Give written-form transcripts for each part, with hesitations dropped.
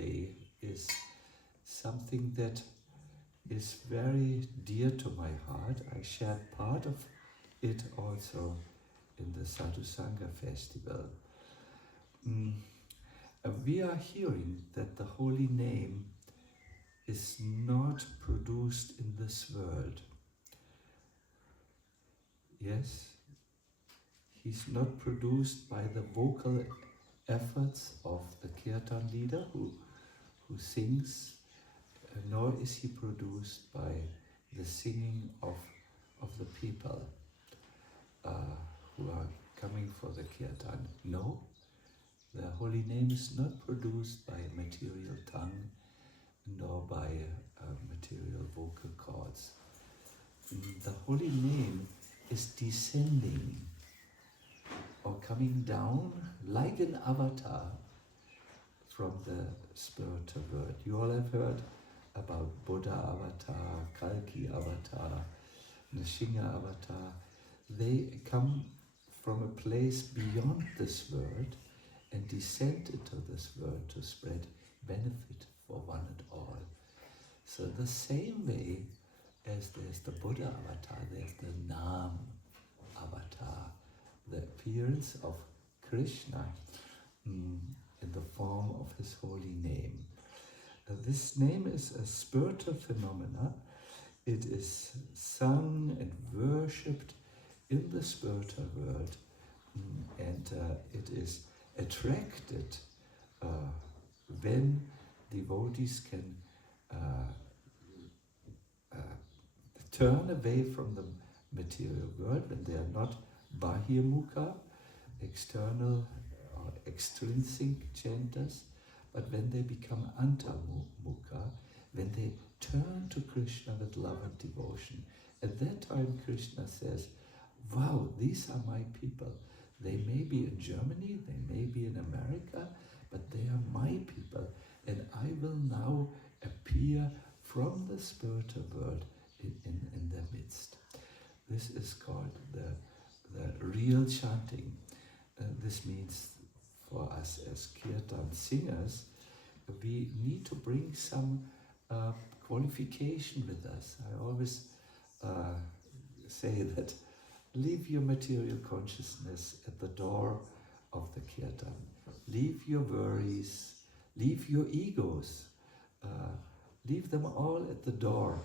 today is something that is very dear to my heart. I shared part of it also in the Sadhu Sangha festival. We are hearing that the holy name is not produced in this world. Yes, he's not produced by the vocal efforts of the Kirtan leader who sings, nor is he produced by the singing of the people who are coming for the Kirtan. No, the holy name is not produced by a material tongue nor by material vocal cords. The holy name is descending or coming down like an avatar from the spiritual world. You all have heard about Buddha avatar, Kalki avatar, Nrsimha avatar. They come from a place beyond this world and descend into this world to spread benefit for one and all. So the same way as there's the Buddha avatar, there's the Nam avatar, the appearance of Krishna in the form of his holy name. This name is a spiritual phenomena. It is sung and worshipped in the spiritual world, and it is attracted when devotees can turn away from the material world, when they are not bahirmukha, external or extrinsic chanters, but when they become antarmukha, when they turn to Krishna with love and devotion. At that time Krishna says, wow, these are my people. They may be in Germany, they may be in America, but they are my people, and I will now appear from the spiritual world in their midst. This is called the real chanting. This means for us as Kirtan singers, we need to bring some qualification with us. I always say that leave your material consciousness at the door of the Kirtan. Leave your worries, leave your egos, leave them all at the door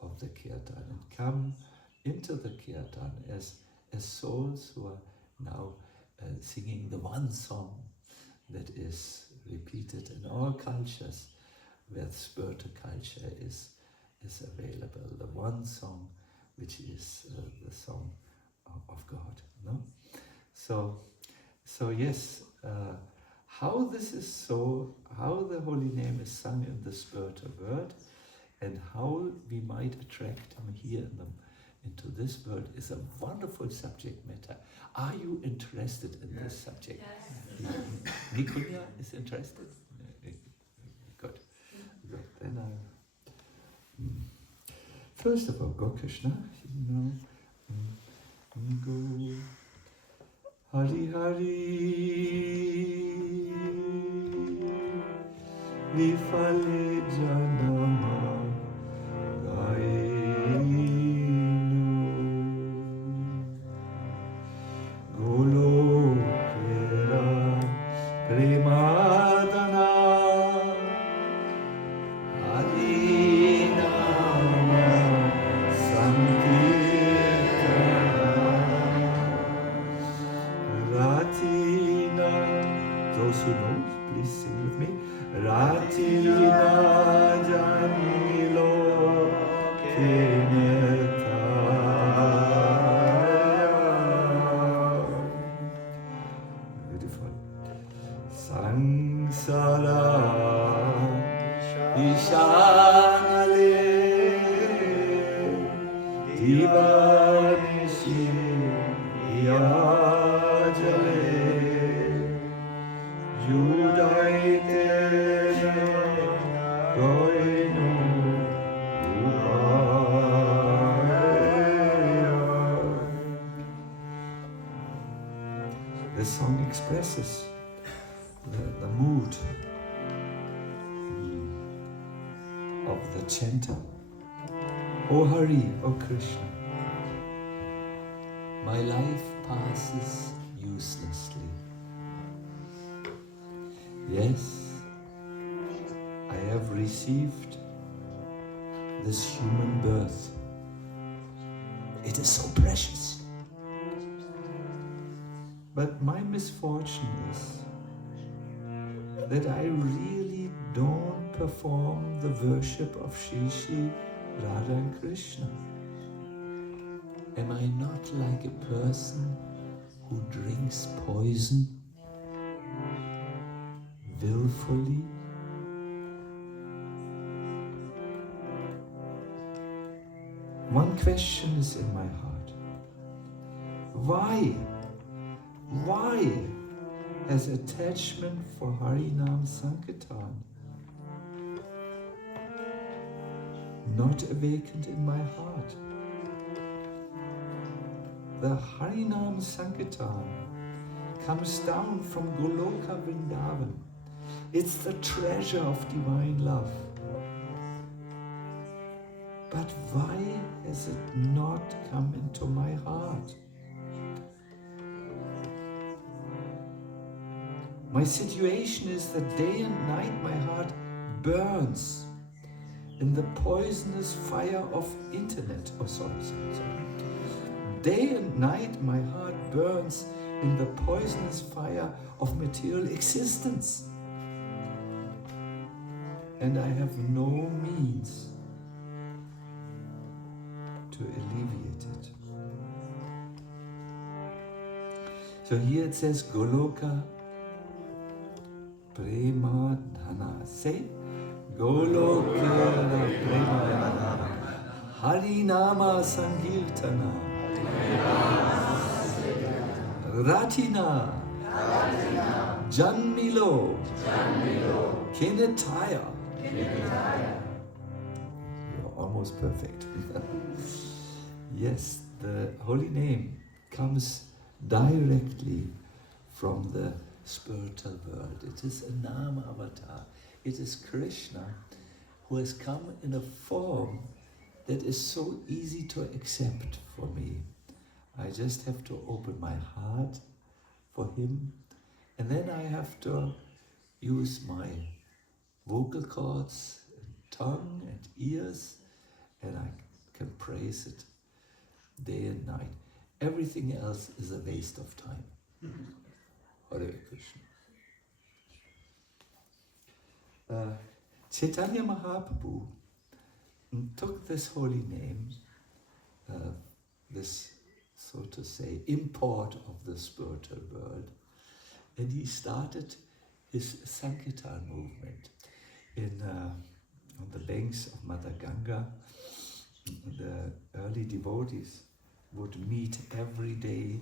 of the Kirtan and come into the Kirtan as souls who are now singing the one song that is repeated in all cultures where spiritual culture is available. The one song which is the song of God. No? So yes, how this is so, how the holy name is sung in the spiritual world, and how we might attract him here into this world is a wonderful subject matter. Are you interested in this subject? Yes. Nikunya is interested? Good. Then first of all, go Krishna, you know. Go Hari Hari Bifale Janama Gainu Golo Kera Premadana Hari Nama Sankirtan Ratina, those who know, please sing with me. Ratina Janilo Keneta. Beautiful. Sangsara Ishanale Divanishi Yajale Judaite Goinu Upaya. The song expresses the mood of the chanter. O Hari, O Krishna, my life passes uselessly. Yes, I have received this human birth. It is so precious. But my misfortune is that I really don't perform the worship of Shri Radha and Krishna. Am I not like a person who drinks poison willfully? One question is in my heart. Why has attachment for Harinam Sankirtan not awakened in my heart? The Harinam Sankirtan comes down from Goloka Vrindavan. It's the treasure of divine love. But why has it not come into my heart? My situation is that day and night my heart burns in the poisonous fire of internet. Sorry. Day and night my heart burns in the poisonous fire of material existence. And I have no means to alleviate it. So here it says Goloka Prema Dhana. Say Goloka Prema Dhana Harinama Sankirtana Ratina Janmilo Kinetaya. You're almost perfect. Yes, the holy name comes directly from the spiritual world. It is a Nama avatar. It is Krishna who has come in a form that is so easy to accept for me. I just have to open my heart for him, and then I have to use my vocal cords, and tongue and ears, and I can praise it day and night. Everything else is a waste of time. Hare Krishna. Caitanya Mahaprabhu took this holy name, this, so to say, import of the spiritual world, and he started his Sankirtan movement on the banks of Mother Ganga. The early devotees would meet every day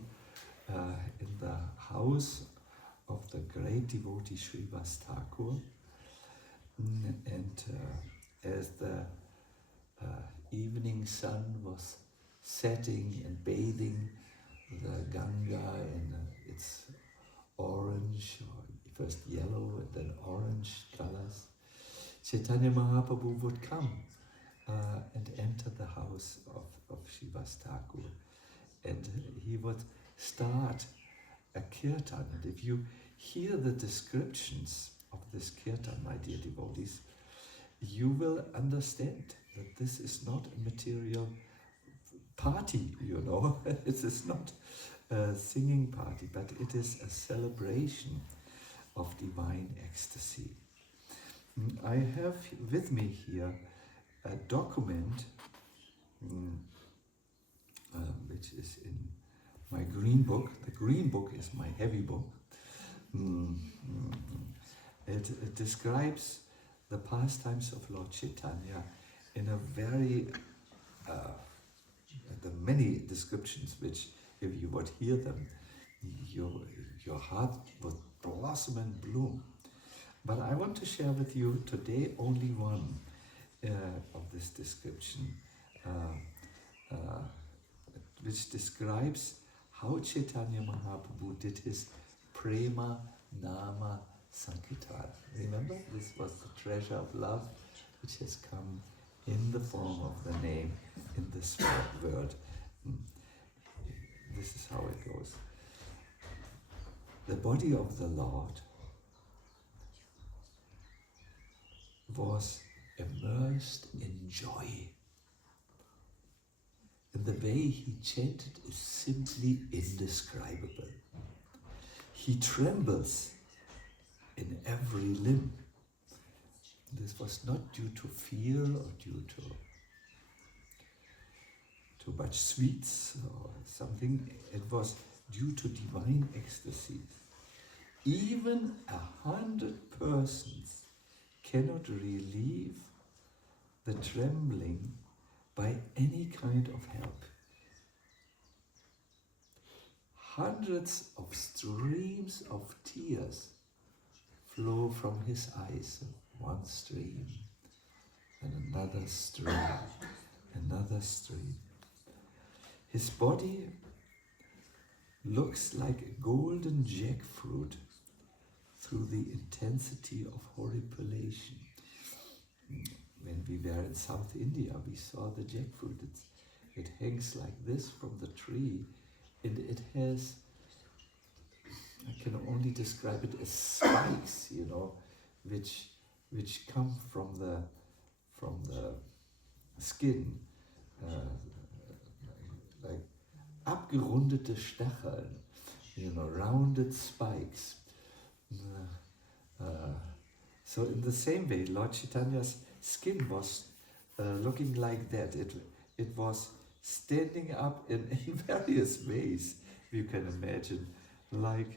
in the house of the great devotee Srivas Thakur, and as the evening sun was setting and bathing the Ganga in its orange, or first yellow and then orange colors, Caitanya Mahaprabhu would come and enter the house of Srivas Thakur, and he would start a kirtan. And if you hear the descriptions of this kirtan, my dear devotees, you will understand that this is not a material party, you know. It is not a singing party, but it is a celebration of divine ecstasy. I have with me here a document which is in my green book. The green book is my heavy book. It describes the pastimes of Lord Caitanya in a very, the many descriptions which, if you would hear them, your heart would blossom and bloom. But I want to share with you today only one of this description, which describes how Caitanya Mahaprabhu did his Prema Nama Sankirtan. Remember, this was the treasure of love which has come in the form of the name in this word. This is how it goes. The body of the Lord was immersed in joy. And the way he chanted is simply indescribable. He trembles in every limb. This was not due to fear or due to too much sweets or something. It was due to divine ecstasy. Even 100 persons cannot relieve the trembling by any kind of help. Hundreds of streams of tears flow from his eyes. One stream, and another stream, another stream. His body looks like a golden jackfruit through the intensity of horripilation. When we were in South India, we saw the jackfruit. It hangs like this from the tree, and it has, I can only describe it as spikes, which come from the skin, like abgerundete Stacheln, rounded spikes. So in the same way, Lord Chaitanya's skin was looking like that. It was standing up in various ways, you can imagine, like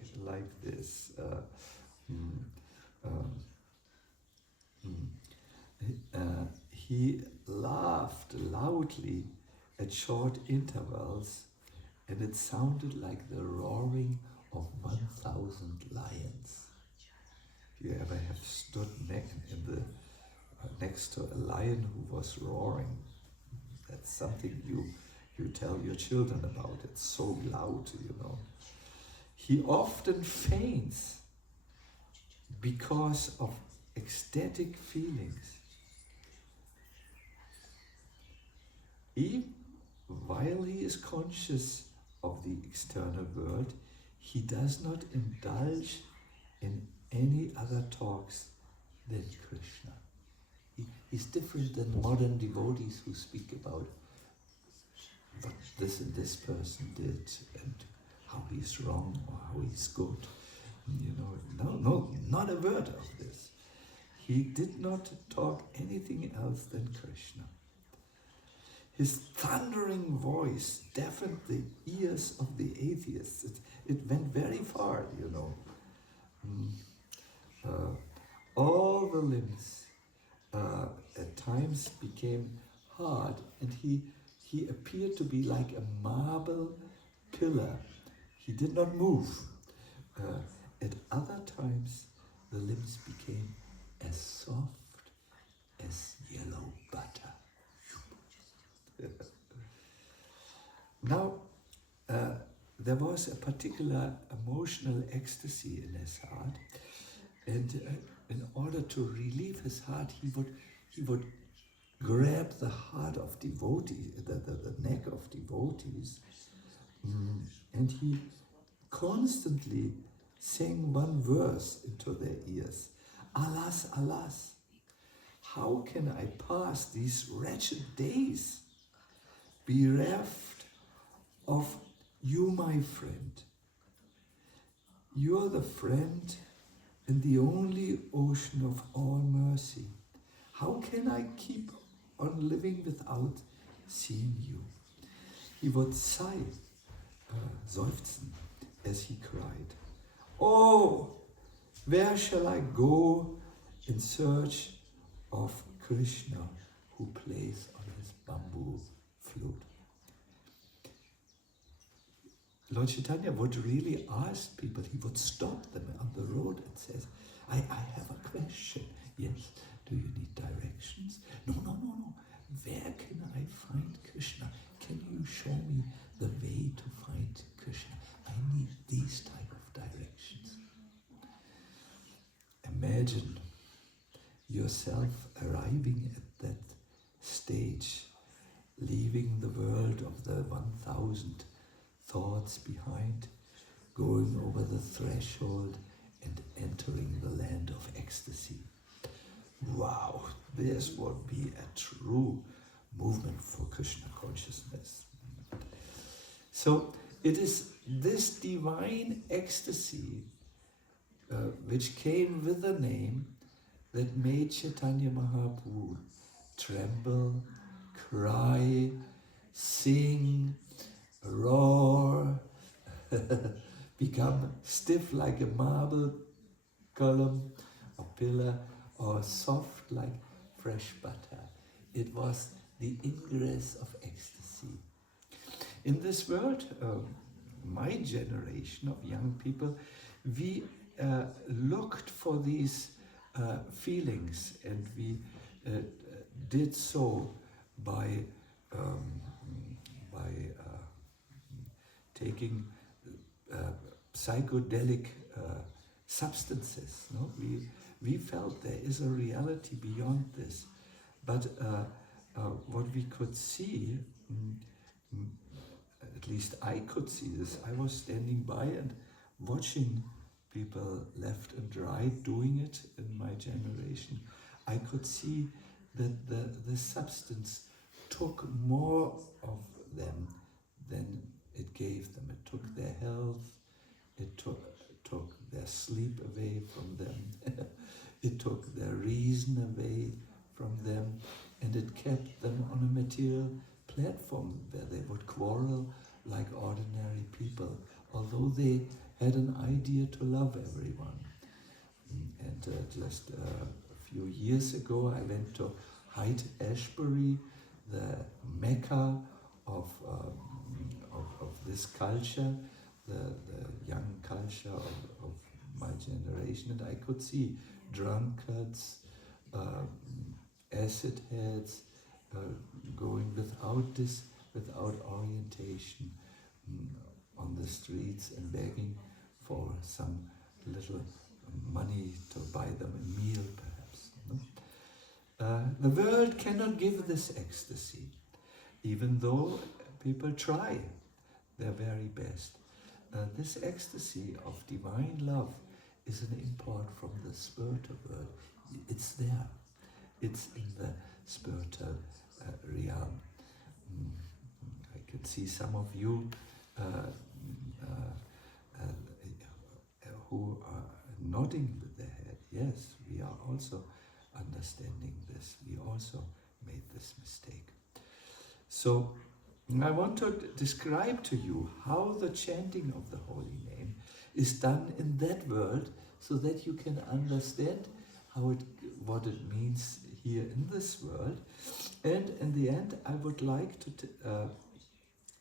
this. He laughed loudly at short intervals, and it sounded like the roaring of 1,000 lions. If you ever have stood next to a lion who was roaring, that's something you tell your children about. It's so loud, He often faints because of ecstatic feelings. Even while he is conscious of the external world, he does not indulge in any other talks than Krishna. He's different than modern devotees who speak about what this and this person did and how he's wrong or how he's good. No, not a word of this. He did not talk anything else than Krishna. His thundering voice deafened the ears of the atheists. It went very far, All the limbs at times became hard, and he appeared to be like a marble pillar. He did not move. At other times, the limbs became as soft as yellow butter. Now, there was a particular emotional ecstasy in his heart, and in order to relieve his heart, he would grab the heart of devotees, the neck of devotees, and he constantly sang one verse into their ears. Alas, alas, how can I pass these wretched days bereft of you, my friend? You're the friend in the only ocean of all mercy. How can I keep on living without seeing you? He would sigh, seufzen, as he cried, oh, where shall I go in search of Krishna who plays on his bamboo flute? Lord Chaitanya would really ask people, he would stop them on the road and says, I have a question. Yes, do you need directions? No. Where can I find Krishna? Can you show me the way to find Krishna? I need these type of directions. Imagine you're yourself arriving at that stage, leaving the world of the 1,000 thoughts behind, going over the threshold and entering the land of ecstasy. Wow, this would be a true movement for Krishna consciousness. So it is this divine ecstasy which came with the name that made Chaitanya Mahaprabhu tremble, cry, sing, roar, become stiff like a marble column or pillar, or soft like fresh butter. It was the ingress of ecstasy. In this world, my generation of young people, we looked for these feelings, and we did so by taking psychedelic substances. No? We felt there is a reality beyond this, but what we could see, at least I could see this. I was standing by and watching people left and right doing it in my generation. I could see that the substance took more of them than it gave them. It took their health, it took their sleep away from them, it took their reason away from them, and it kept them on a material platform where they would quarrel like ordinary people, although they had an idea to love everyone. And just a few years ago I went to Hyde Ashbury, the mecca of this culture, the young culture of my generation, and I could see drunkards, acid heads, going without orientation on the streets and begging for some little money to buy them a meal, perhaps. No? The world cannot give this ecstasy, even though people try their very best. This ecstasy of divine love is an import from the spiritual world. It's there. It's in the spiritual realm. I can see some of you who are nodding with their head. Yes, we are also understanding this. We also made this mistake. So I want to describe to you how the chanting of the holy name is done in that world, so that you can understand what it means here in this world. And in the end, I would like to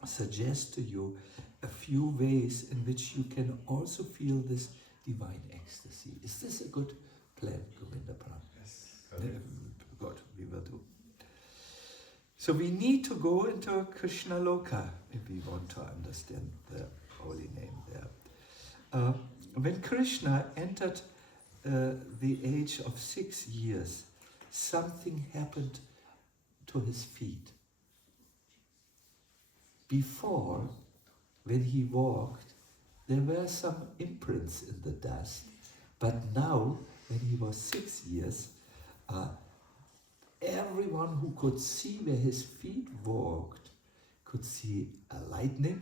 suggest to you a few ways in which you can also feel this divine ecstasy. Is this a good plan, Govinda Pran? Yes. Good, we will do. So we need to go into Krishna Loka if we want to understand the holy name there. When Krishna entered the age of 6 years, something happened to his feet. Before, when he walked, there were some imprints in the dust. But now, when he was 6 years, everyone who could see where his feet walked could see a lightning,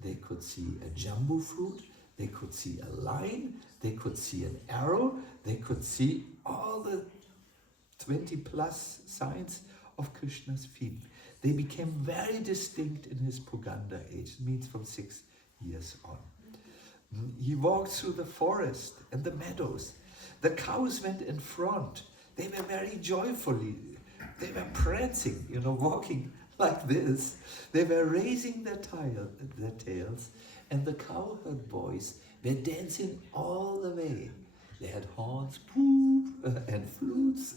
they could see a jumbo fruit, they could see a line, they could see an arrow, they could see all the 20 plus signs of Krishna's feet. They became very distinct in his Puganda age, it means from 6 years on. He walked through the forest and the meadows. The cows went in front. They were very joyfully, they were prancing, walking like this. They were raising their tails, and the cowherd boys were dancing all the way. They had horns, and flutes,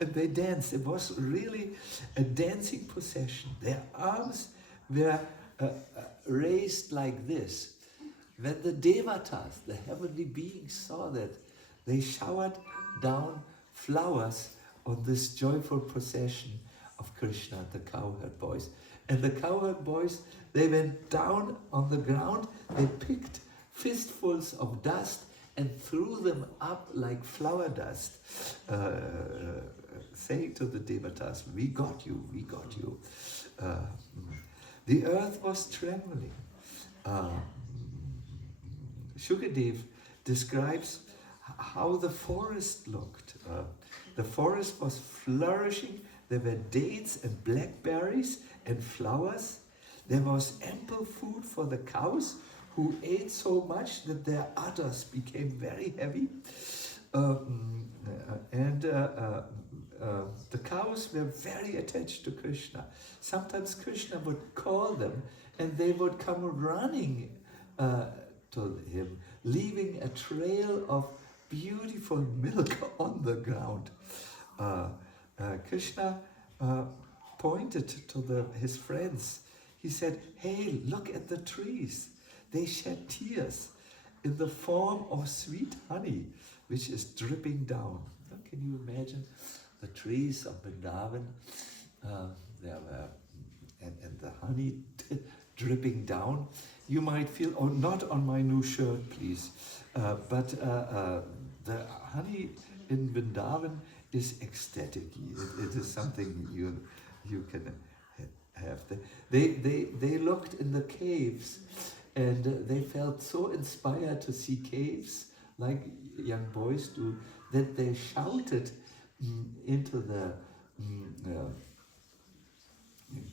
and they danced. It was really a dancing procession. Their arms were raised like this. When the devatas, the heavenly beings, saw that, they showered down flowers on this joyful procession of Krishna, the Cowherd boys. And the Cowherd boys, they went down on the ground, they picked fistfuls of dust and threw them up like flower dust, saying to the Devatas, we got you, we got you. The earth was trembling. Sukadeva describes how the forest looked. The forest was flourishing. There were dates and blackberries and flowers. There was ample food for the cows, who ate so much that their udders became very heavy. The cows were very attached to Krishna. Sometimes Krishna would call them and they would come running to him, leaving a trail of beautiful milk on the ground. Krishna pointed to his friends. He said, hey, look at the trees. They shed tears in the form of sweet honey, which is dripping down. Can you imagine the trees of Vrindavan? There were, and the honey dripping down. You might feel, oh, not on my new shirt, please. But the honey in Vrindavan is ecstatic. It is something you can have. They looked in the caves, and they felt so inspired to see caves, like young boys do, that they shouted into the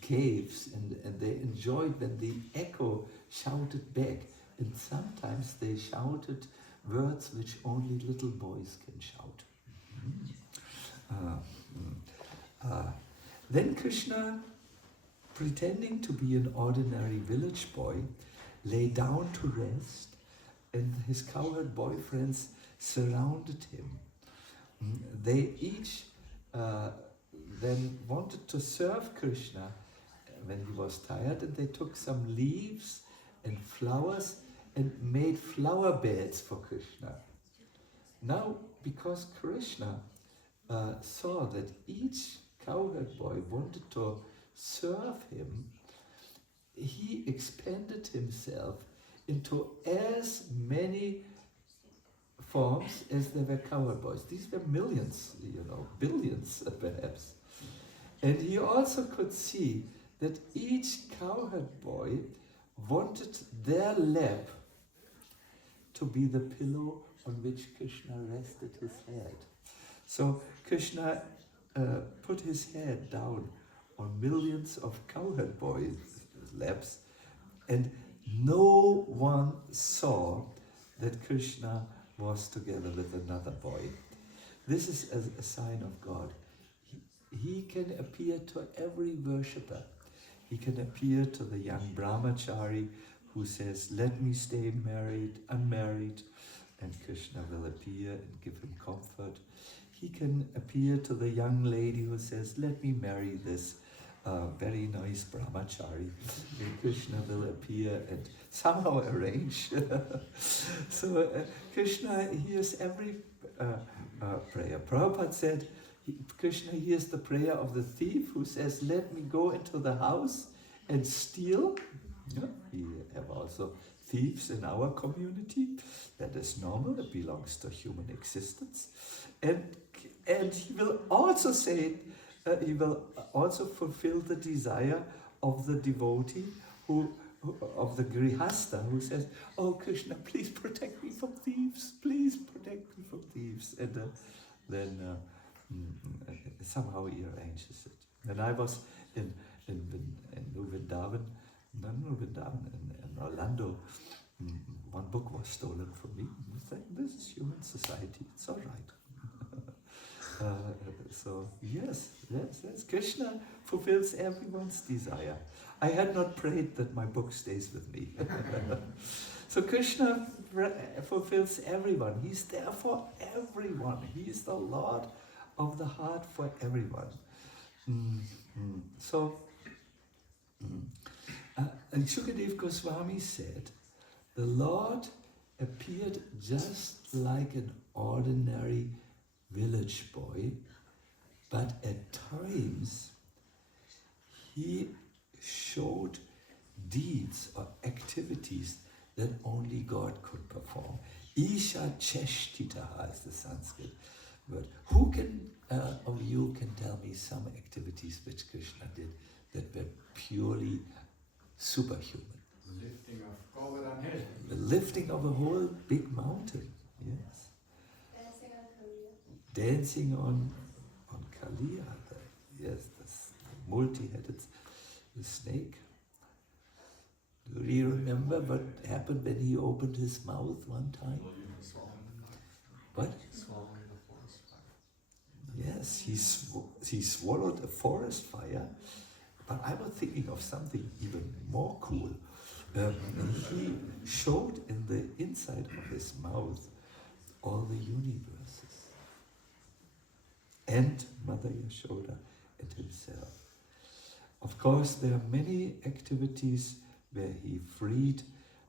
caves, and they enjoyed when the echo shouted back. And sometimes they shouted words which only little boys can shout. Then Krishna, pretending to be an ordinary village boy, lay down to rest, and his cowherd boyfriends surrounded him. They each then wanted to serve Krishna when he was tired, and they took some leaves and flowers and made flower beds for Krishna. Now, because Krishna saw that each cowherd boy wanted to serve him, he expanded himself into as many forms as there were cowherd boys. These were millions, billions perhaps. And he also could see that each cowherd boy wanted their lap to be the pillow on which Krishna rested his head. So Krishna put his head down on millions of cowherd boys' laps, and no one saw that Krishna was together with another boy. This is a sign of God. He can appear to every worshipper. He can appear to the young brahmachari who says, let me stay unmarried, and Krishna will appear and give him comfort. He can appear to the young lady who says, let me marry this very nice brahmachari, and Krishna will appear and somehow arrange. So Krishna hears every prayer. Prabhupada said, Krishna hears the prayer of the thief who says, let me go into the house and steal. Yeah, we have also thieves in our community. That is normal, it belongs to human existence. And he will also say, he will also fulfill the desire of the devotee of the grihasta who says, oh Krishna, please protect me from thieves, please protect me from thieves. And then somehow he arranges it. When I was in Vrindavan, in Orlando, one book was stolen from me. I think this is human society, it's all right. So yes, Krishna fulfills everyone's desire. I had not prayed that my book stays with me. So Krishna fulfills everyone. He's there for everyone. He is the Lord of the heart for everyone. So and Sukadeva Goswami said, the Lord appeared just like an ordinary village boy, but at times he showed deeds or activities that only God could perform. Isha Cheshtitaha is the Sanskrit word. Who of you can tell me some activities which Krishna did that were purely superhuman? The lifting of Govardhan Hill. The lifting of a whole big mountain, yes. Dancing on Kaliya, yes, the multi-headed snake. Do you remember what happened when he opened his mouth one time? What? Swallowing the forest fire. Yes, he swallowed a forest fire, but I was thinking of something even more cool. He showed in the inside of his mouth all the universes and Mother Yashoda and himself. Of course, there are many activities where he freed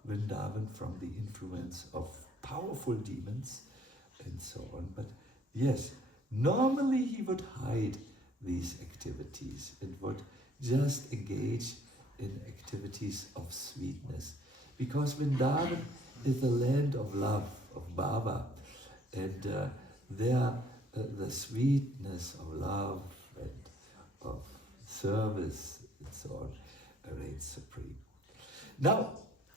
Vrindavan from the influence of powerful demons and so on. But yes, normally he would hide these activities and would just engage in activities of sweetness. Because Vrindavan is the land of love, of bhava, and there the sweetness of love and of service and so on reigns supreme. Now,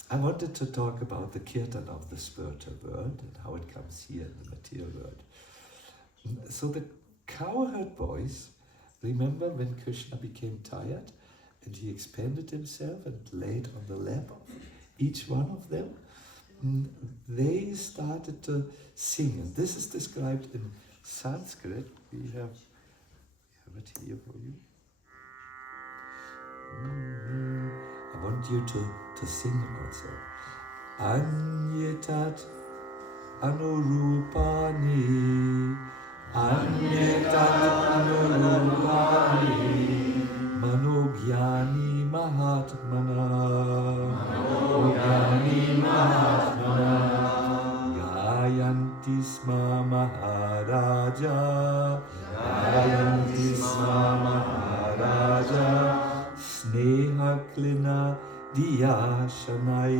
I wanted to talk about the Kirtan of the spiritual world and how it comes here in the material world. So the Cowherd boys, remember when Krishna became tired and he expanded himself and laid on the lap of each one of them? They started to sing, and this is described in Sanskrit. We have it here for you. I want you to sing also. Anyetat anurupani, anyetat anurupani, manogyani mahatmana, manogyani mahatmana, gayanti sma maharaja, gayanti sma maharaja, Sneha klina diyashanai.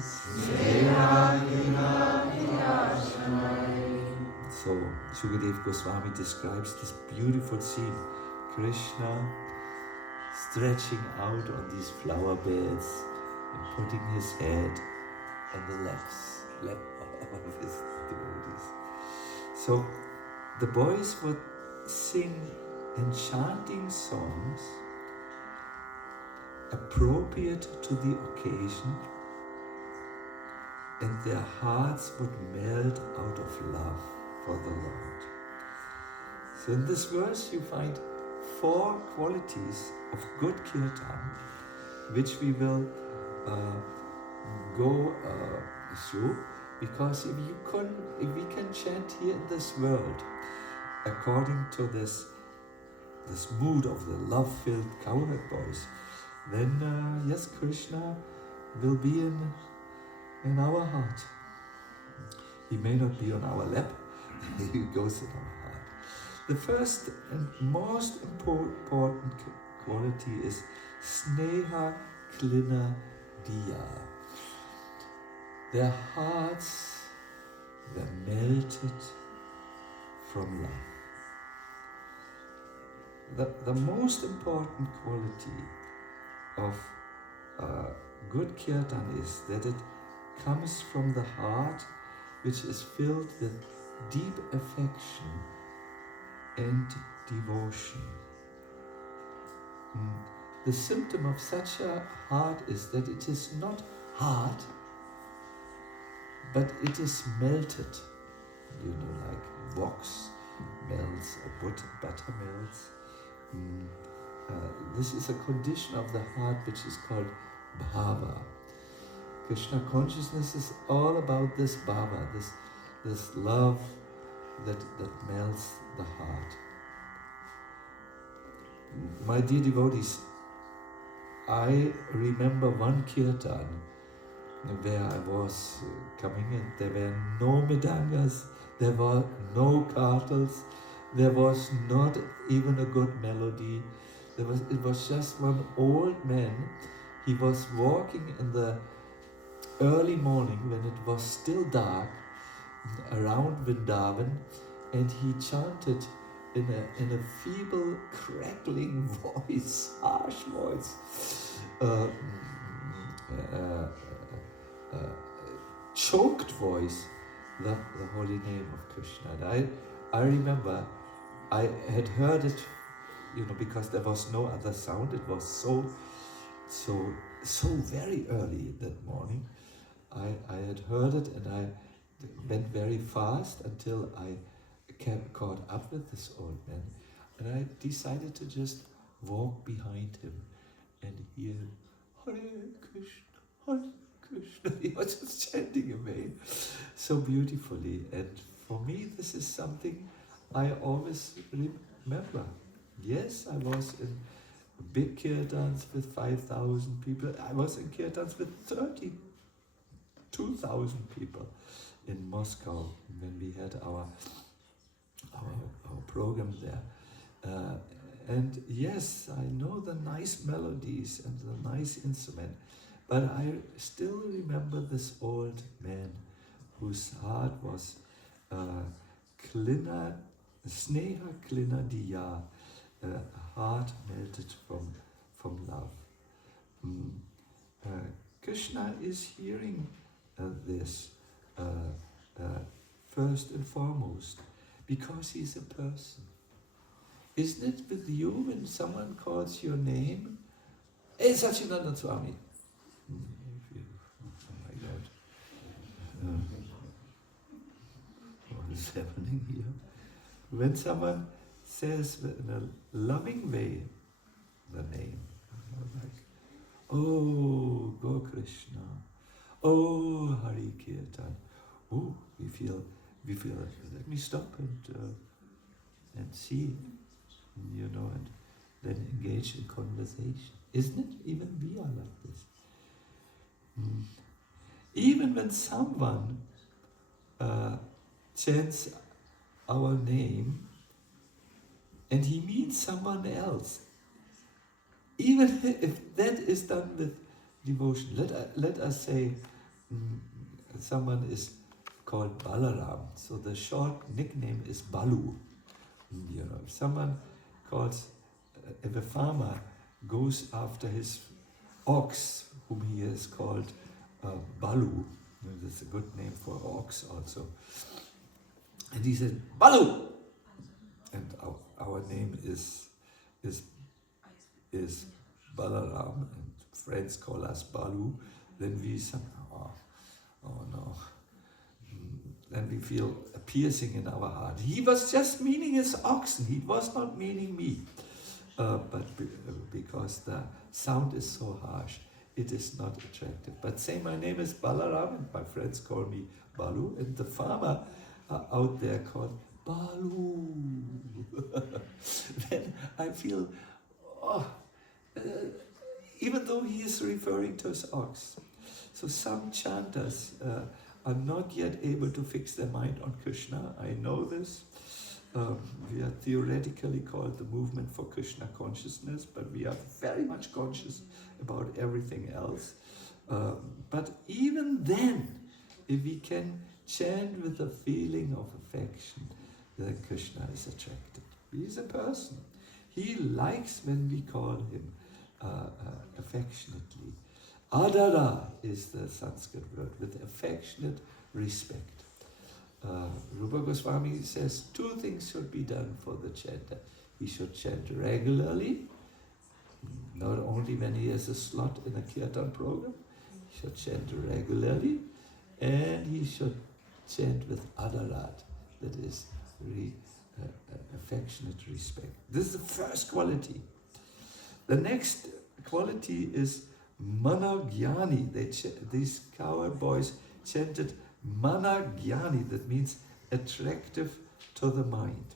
Sneha klina diyashanai. So Sukadeva Goswami describes this beautiful scene. Krishna stretching out on these flower beds and putting his head on the lap of his devotees. So the boys would sing enchanting songs appropriate to the occasion, and their hearts would melt out of love for the Lord. So in this verse you find 4 qualities of good kirtan, which we will go through, because if we can chant here in this world according to this mood of the love-filled Cowherd boys, then yes, Krishna will be in our heart. He may not be on our lap, he goes in our heart. The first and most important quality is Sneha Klina Diya. Their hearts were melted from love. The most important quality of good kirtan is that it comes from the heart, which is filled with deep affection and devotion. The symptom of such a heart is that it is not hard, but it is melted. You know, like wax melts or butter melts. This is a condition of the heart which is called bhava. Krishna consciousness is all about this bhava, this love that melts the heart. My dear devotees, I remember one kirtan where I was coming in. There were no midangas, There were no cartels. There was not even a good melody. It was just one old man. He was walking in the early morning when it was still dark around Vrindavan, and he chanted in a feeble, crackling voice, harsh voice, choked voice, the holy name of Krishna. And I remember I had heard it, because there was no other sound. It was so very early that morning. I had heard it, and I went very fast until I caught up with this old man, and I decided to just walk behind him and hear Hare Krishna, Hare Krishna. He was just chanting away so beautifully, and for me this is something I always remember. Yes, I was in big kirtans with 5,000 people. I was in kirtans with 32,000 people in Moscow when we had our program there. And yes, I know the nice melodies and the nice instrument, but I still remember this old man whose heart was Sneha Klina Diya, heart melted from love. Krishna is hearing this first and foremost because he's a person. Isn't it with you when someone calls your name? Hey, Sachinanda Swami. Oh my God. What is happening here? When someone says in a loving way the name, like, oh, go Krishna, oh, Hari Kirtan. Oh, we feel. Let me stop and see, and then engage in conversation. Isn't it? Even we are like this. Even when someone chants our name and he means someone else, even if that is done with devotion, let us say someone is called Balaram, so the short nickname is Balu. If someone calls, if a farmer goes after his ox, whom he has called Balu, that's a good name for ox also, and he said, Balu! And our name is Balaram, and friends call us Balu, then we say, oh no. Then we feel a piercing in our heart. He was just meaning his oxen, he was not meaning me. But because the sound is so harsh, it is not attractive. But say my name is Balaram, and my friends call me Balu, and the farmer out there called Balu. Then I feel, even though he is referring to his ox. So some chanters are not yet able to fix their mind on Krishna. I know this. We are theoretically called the movement for Krishna consciousness, but we are very much conscious about everything else. But even then, if we can chant with a feeling of affection, then Krishna is attracted. He is a person. He likes when we call him affectionately. Adara is the Sanskrit word, with affectionate respect. Rupa Goswami says 2 things should be done for the chanter. He should chant regularly, not only when he has a slot in a kirtan program. He should chant regularly, and he should chant with adarat, that is affectionate respect. This is the first quality. The next quality is Managyani. These Cowherd boys chanted Managyani, that means attractive to the mind.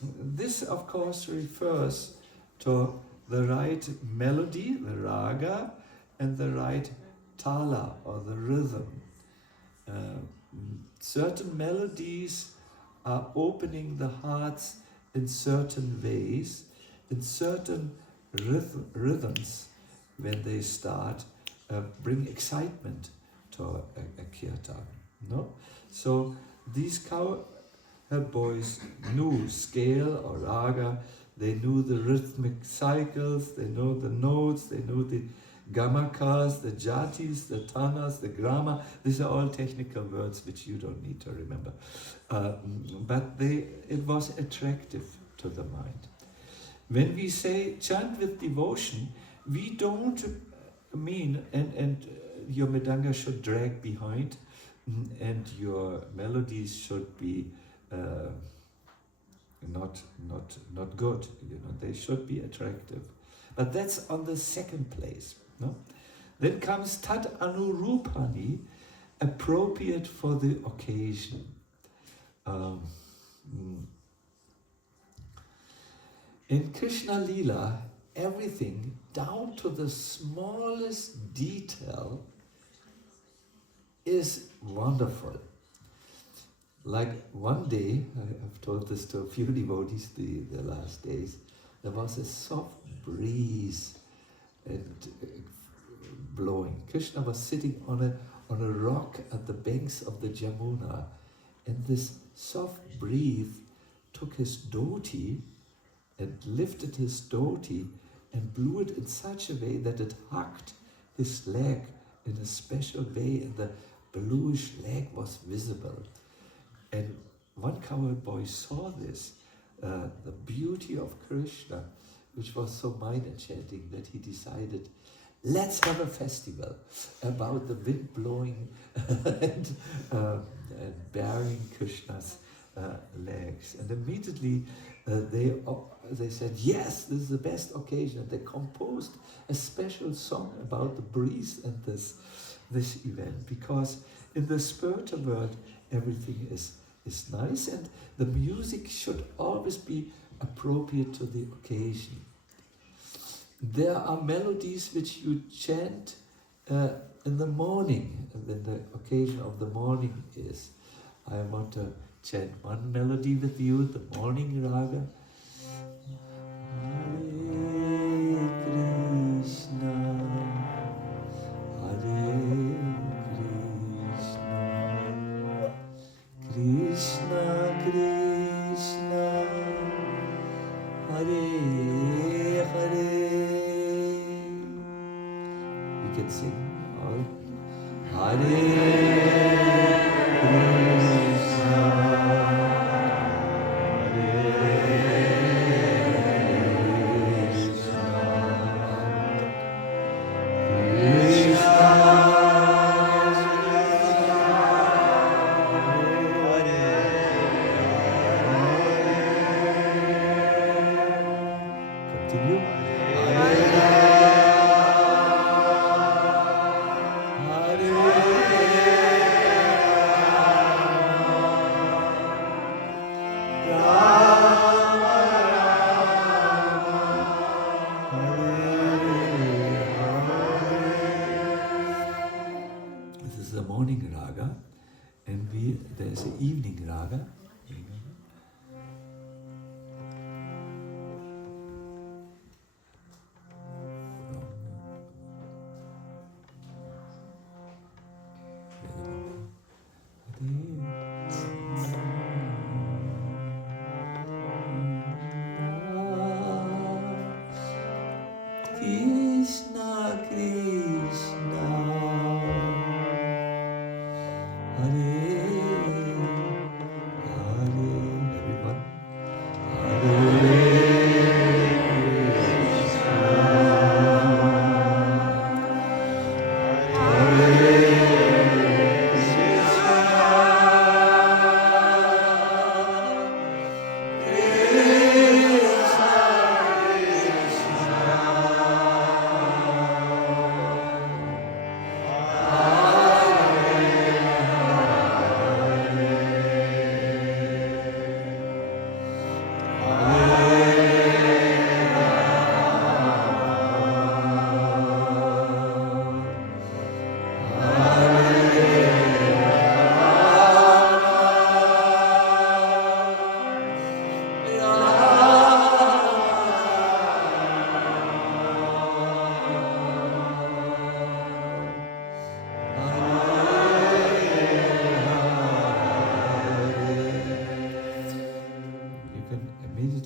This, of course, refers to the right melody, the raga, and the right tala, or the rhythm. certain melodies are opening the hearts in certain ways, in certain rhythms when they start, bring excitement to a kirtan. No? So these cowherd boys knew scale or raga, they knew the rhythmic cycles, they know the notes, they knew the gamakas, the jatis, the tanas, the grama. These are all technical words which you don't need to remember. But it was attractive to the mind. When we say chant with devotion, we don't mean, and your mridanga should drag behind, and your melodies should be not good. They should be attractive. But that's on the second place. No? Then comes tat anurupani, appropriate for the occasion. In Krishna Lila, everything down to the smallest detail is wonderful. Like one day, I've told this to a few devotees the last days, there was a soft breeze and blowing. Krishna was sitting on a rock at the banks of the Jamuna, and this soft breeze took his dhoti and lifted his dhoti and blew it in such a way that it hugged his leg in a special way, and the bluish leg was visible. And one cowherd boy saw this, the beauty of Krishna, which was so mind-enchanting that he decided, let's have a festival about the wind blowing and bearing Krishna's legs. And immediately they said, yes, this is the best occasion. And they composed a special song about the breeze and this event, because in the spiritual world everything is nice, and the music should always be appropriate to the occasion. There are melodies which you chant in the morning, when the occasion of the morning is. I want to chant one melody with you, the morning raga. Hare Krishna, Hare Krishna, Krishna Krishna, Hare Hare. We can sing all. Hare Hare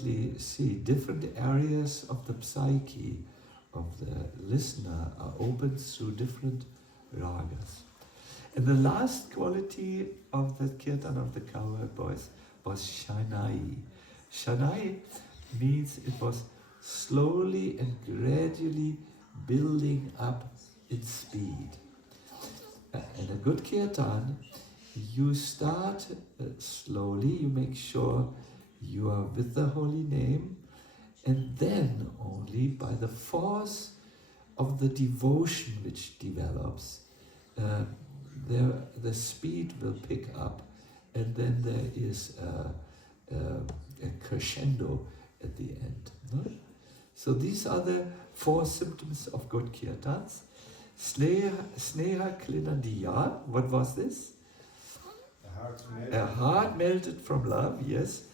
basically see different areas of the psyche of the listener are opened through different ragas. And the last quality of the Kirtan of the Cowherd boys was Shanai. Shanai means it was slowly and gradually building up its speed. In a good Kirtan, you start slowly, you make sure you are with the holy name, and then only by the force of the devotion which develops, the speed will pick up, and then there is a crescendo at the end. No? So these are the 4 symptoms of good kirtans. Sneha Klinandiya, what was this? A heart melted from love, yes.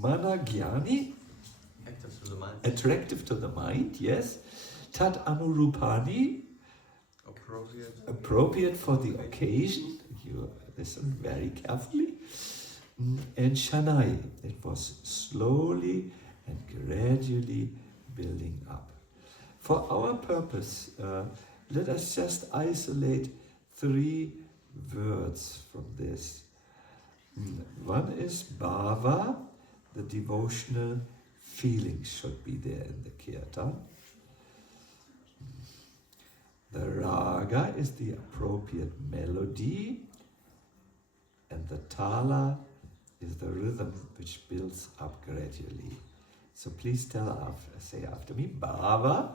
Mana Gyani, attractive to the mind, yes. Tat Anurupani, appropriate for the occasion. You listen very carefully. And Shanai, it was slowly and gradually building up. For our purpose, let us just isolate 3 words from this. One is bhava, the devotional feelings should be there in the kirtan. The raga is the appropriate melody, and the tala is the rhythm which builds up gradually. So please say after me, bhava,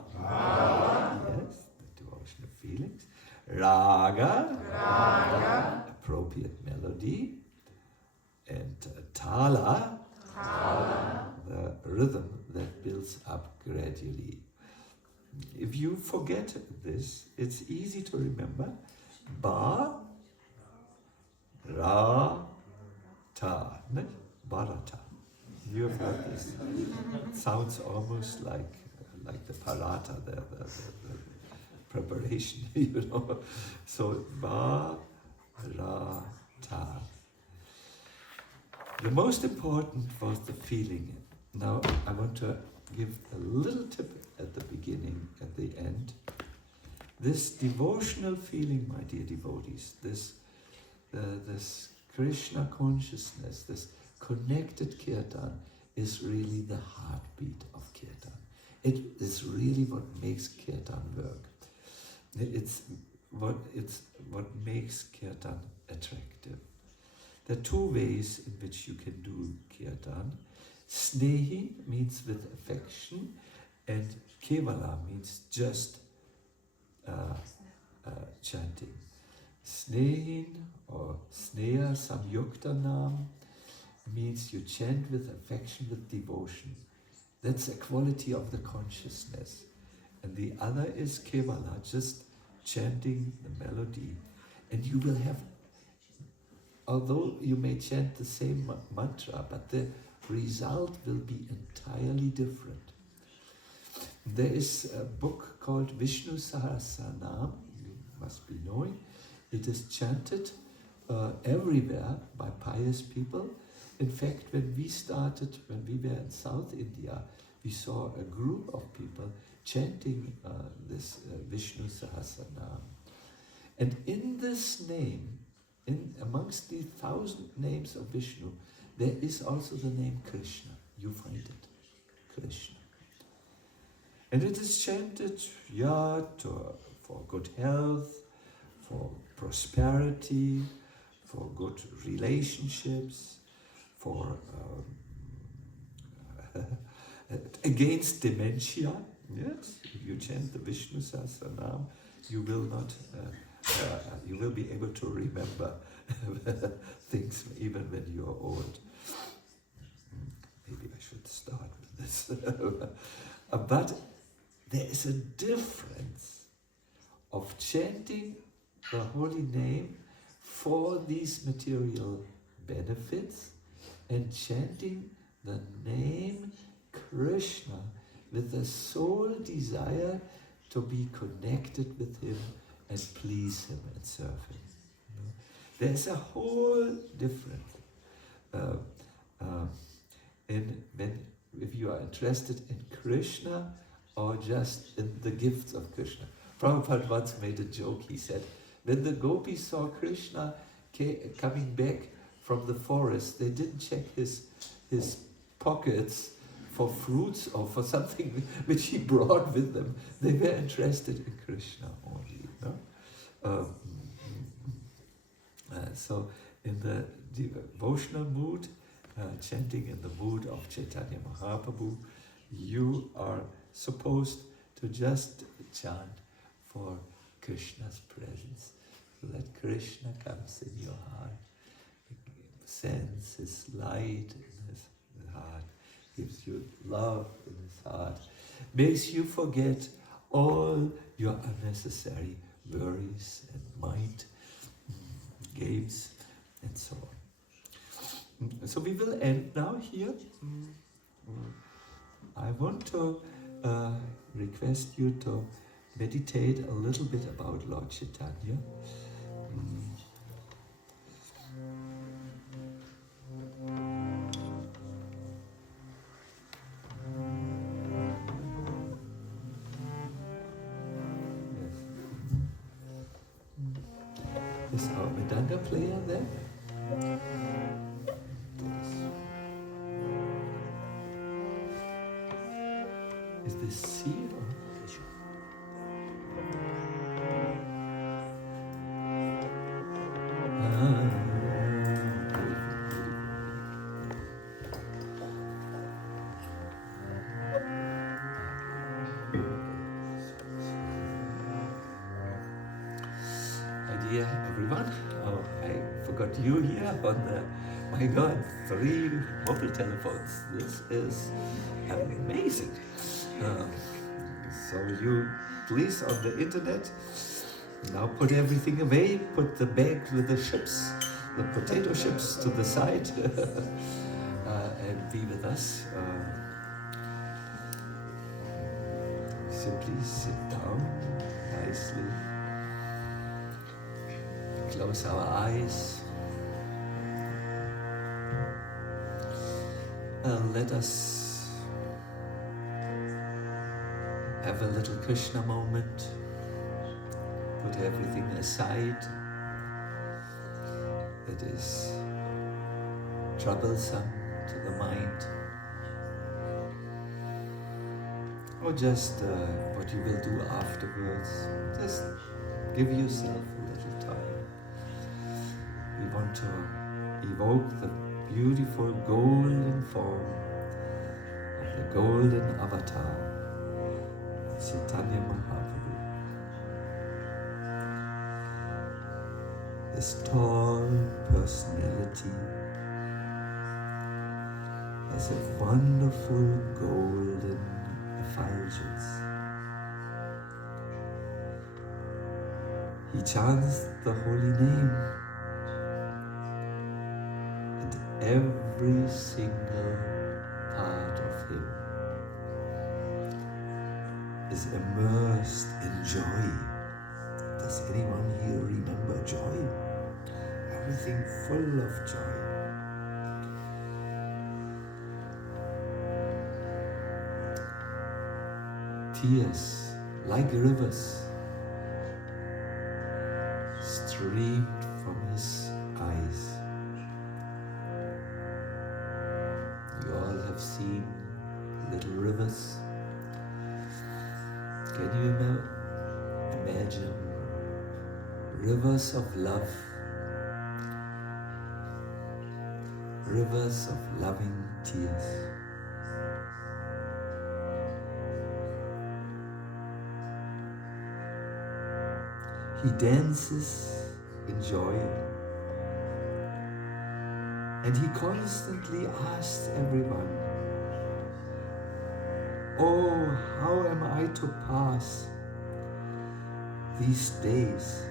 yes, the devotional feelings. Raga, appropriate melody. And tala, the rhythm that builds up gradually. If you forget this, it's easy to remember. Ba, ra, ta. Bharata. You have heard this. It sounds almost like the parata, the preparation, you know. So ba, ra, ta. The most important was the feeling. Now I want to give a little tip at the beginning, at the end. This devotional feeling, my dear devotees, this Krishna consciousness, this connected kirtan is really the heartbeat of kirtan. It is really what makes kirtan work. It's what makes kirtan attractive. There are 2 ways in which you can do kirtan. Snehi means with affection, and kevala means just chanting. Snehin or sneha samyuktanam means you chant with affection, with devotion. That's a quality of the consciousness. And the other is kevala, just chanting the melody. And you will have, although you may chant the same mantra, but the result will be entirely different. There is a book called Vishnu Sahasranam, you must be knowing. It is chanted everywhere by pious people. In fact, when we were in South India, we saw a group of people chanting this Vishnu Sahasranam. And in this name, amongst the 1,000 names of Vishnu, there is also the name Krishna. You find it, Krishna. And it is chanted, for good health, for prosperity, for good relationships, for against dementia. Yes, if you chant the Vishnu Sahasranam, you will be able to remember things even when you are old. Maybe I should start with this. But there is a difference of chanting the holy name for these material benefits and chanting the name Krishna with the sole desire to be connected with him and please him and serve him. There's a whole difference. And if you are interested in Krishna or just in the gifts of Krishna. Prabhupada once made a joke. He said, when the gopis saw Krishna coming back from the forest, they didn't check his pockets for fruits or for something which he brought with them. They were interested in Krishna only. No? So in the devotional mood, chanting in the mood of Chaitanya Mahaprabhu, you are supposed to just chant for Krishna's presence. Let Krishna comes in your heart, sends his light in his heart, gives you love in his heart, makes you forget all your unnecessary worries and mind games and so on. So we will end now here. I want to request you to meditate a little bit about Lord Chaitanya. Is our Vedanga player there? Is this C or? Dear everyone, I forgot you here on the, my God, 3 mobile telephones. This is amazing. So you please on the internet, now put everything away, put the bag with the chips, the potato chips to the side and be with us. Simply sit down nicely. Close our eyes. Let us have a little Krishna moment. Put everything aside that is troublesome to the mind. Or just what you will do afterwards. Just give yourself a little time. We want to evoke the beautiful golden form of the golden avatar, Chaitanya Mahaprabhu. This tall personality has a wonderful golden effulgence. He chants the holy name. Every single part of him is immersed in joy. Does anyone here remember joy? Everything full of joy. Tears, like rivers, streamed from his eyes. You all have seen little rivers. Can you imagine rivers of love, rivers of loving tears? He dances in joy. And he constantly asks everyone, oh, how am I to pass these days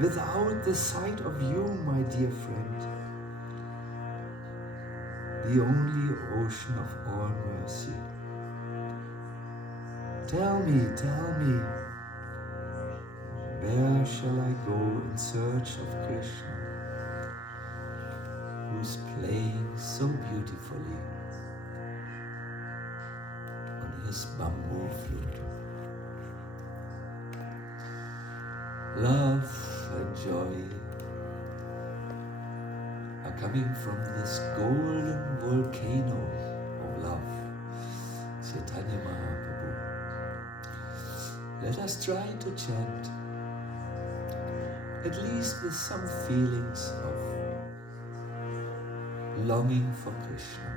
without the sight of you, my dear friend, the only ocean of all mercy. Tell me, where shall I go in search of Krishna, who's playing so beautifully this bamboo flute. Love and joy are coming from this golden volcano of love, Chaitanya Mahaprabhu. Let us try to chant, at least with some feelings of longing for Krishna.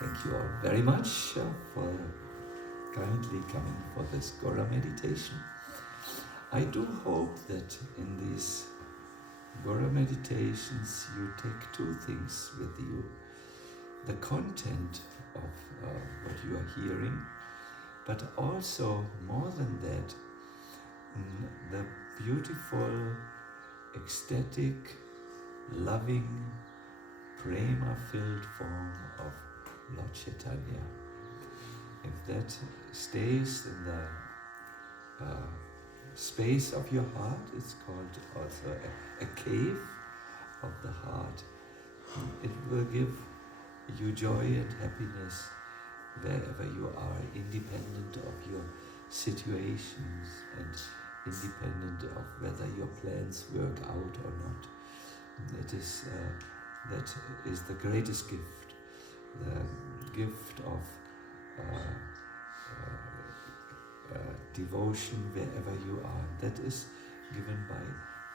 Thank you all very much for kindly coming for this Gaura meditation. I do hope that in these Gaura meditations you take two things with you. The content of what you are hearing, but also more than that, the beautiful, ecstatic, loving, prema-filled form of Lord Chaitanya. If that stays in the space of your heart, it's called also a cave of the heart. It will give you joy and happiness wherever you are, independent of your situations and independent of whether your plans work out or not. That is the greatest gift, the gift of devotion wherever you are. That is given by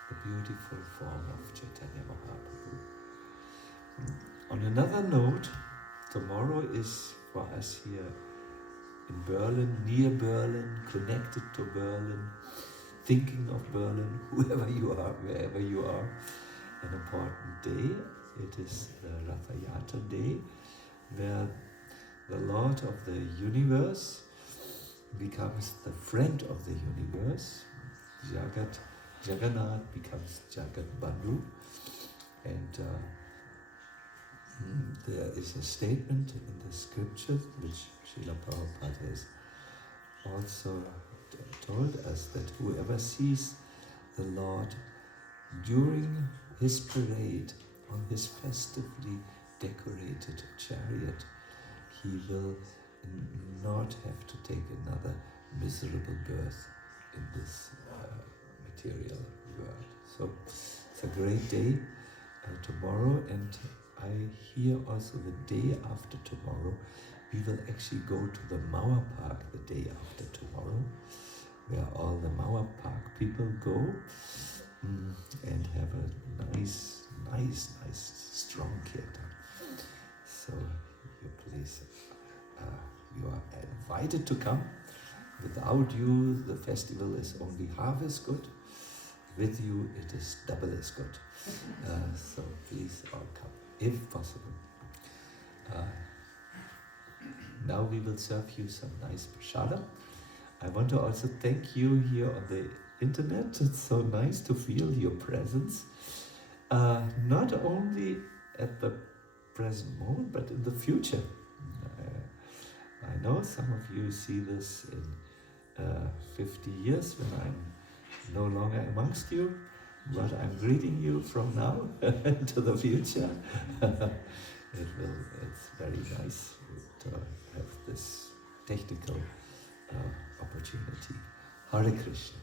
the beautiful form of Chaitanya Mahaprabhu. On another note, tomorrow is for us here in Berlin, near Berlin, connected to Berlin, thinking of Berlin, whoever you are, wherever you are, an important day. It is the Ratha Yatra day, where the Lord of the universe becomes the friend of the universe. Jagannath becomes Jagat Bandhu, and there is a statement in the scriptures which Srila Prabhupada has also told us, that whoever sees the Lord during his parade on his festively decorated chariot, he will not have to take another miserable birth in this material world. So it's a great day tomorrow, and I hear also the day after tomorrow we will actually go to the Mauer Park the day after tomorrow, where all the Mauer Park people go and have a nice, strong kirtan. So you please, you are invited to come. Without you, the festival is only half as good. With you, it is double as good. So please all come, if possible. Now we will serve you some nice prasada. I want to also thank you here on the internet. It's so nice to feel your presence. Not only at the present moment, but in the future. I know some of you see this in 50 years when I'm no longer amongst you, but I'm greeting you from now to the future. It's very nice to have this technical opportunity. Hare Krishna.